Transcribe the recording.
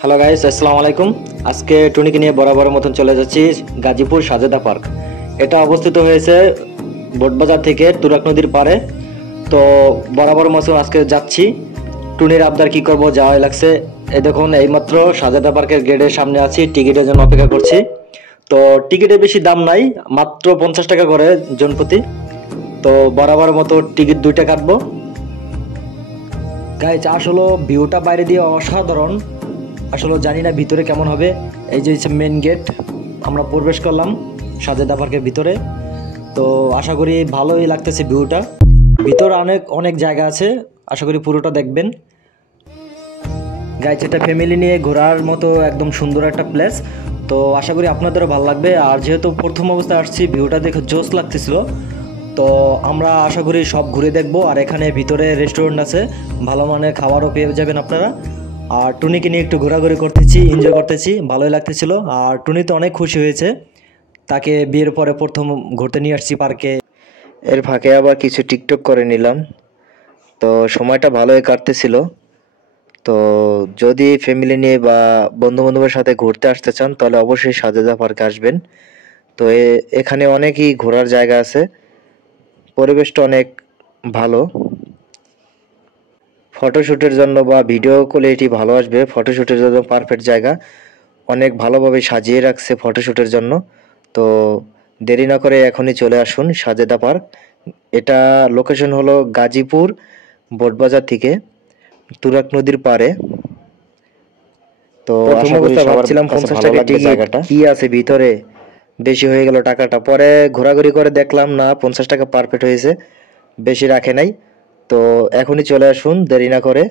Hello guys, আসসালামু আলাইকুম। আজকে টুনিকে নিয়ে বরাবরের মতন চলে যাচ্ছি গাজীপুর সাজেদা পার্ক। এটা অবস্থিত হয়েছে বোটবাজার থেকে তুরাগ নদীর পাড়ে। তো বরাবর মতন আজকে যাচ্ছি। টুনির আবদার কি করব, যাওয়াই লাগছে। এই দেখুন, এইমাত্র সাজেদা পার্কের গেটের সামনে আছি, টিকিটের জন্য অপেক্ষা করছি। তো টিকিটে বেশি দাম নাই, মাত্র 50 টাকা করে জনপ্রতি। তো বরাবর মতো টিকিট 2টা কাটবো। গাইজ, আসলে ভিউটা বাইরে দিয়ে অসাধারণ। আসলে জানি না ভিতরে কেমন হবে। এই যে মেন গেট, আমরা প্রবেশ করলাম সাজেদা পার্কের ভিতরে। তো আশা করি ভালোই লাগতেছে ভিউটা। ভিতরে অনেক অনেক জায়গা আছে, আশা করি পুরোটা দেখবেন। গাইজ, এটা ফ্যামিলি নিয়ে ঘোরার মতো একদম সুন্দর একটা প্লেস। তো আশা করি আপনাদেরও ভালো লাগবে। আর যেহেতু প্রথম অবস্থায় আসছি, ভিউটা দেখে জোস লাগতেছিল। তো আমরা আশা করি সব ঘুরে দেখব। আর এখানে ভিতরে রেস্টুরেন্ট আছে, ভালো মানের খাবারও পেয়ে যাবেন আপনারা। আর টুনিকে নিয়ে একটু ঘোরাঘুরি করতেছি, এনজয় করতেছি, ভালোই লাগতেছিল। আর টুনি তো অনেক খুশি হয়েছে, তাকে বিয়ের পরে প্রথম ঘুরতে নিয়ে আসছি পার্কে। এর ফাঁকে আবার কিছু টিকটক করে নিলাম। তো সময়টা ভালোই কাটতেছিল। তো যদি ফ্যামিলি নিয়ে বা বন্ধু বান্ধবের সাথে ঘুরতে আসতে চান তাহলে অবশ্যই সাজেদা পার্কে আসবেন। তো এখানে অনেকই ঘোরার জায়গা আছে, পরিবেশটা অনেক ভালো। ফটোশ্যুটের জন্য বা ভিডিও কোয়ালিটি ভালো আসবে, ফটোশ্যুটের জন্য পারফেক্ট জায়গা। অনেক ভালোভাবে সাজিয়ে রাখছে ফটোশ্যুটের জন্য। তো দেরি না করে এখনই চলে আসুন সাজেদা পার্ক। এটা লোকেশন হলো গাজীপুর বোটবাজার থেকে তুরাগ নদীর পাড়ে। তো প্রথম আশা করি অবস্থায় সবার ভাবছিলাম কাছে 50 ভালো টাকা লাগবে টিকিট, জায়গাটা। কি আছে ভিতরে, বেশি হয়ে গেল টাকাটা। পরে ঘোরাঘুরি করে দেখলাম না, 50 টাকা পারফেক্ট হয়েছে, বেশি রাখে নাই। তো এখনই চলে আসুন দেরি না করে।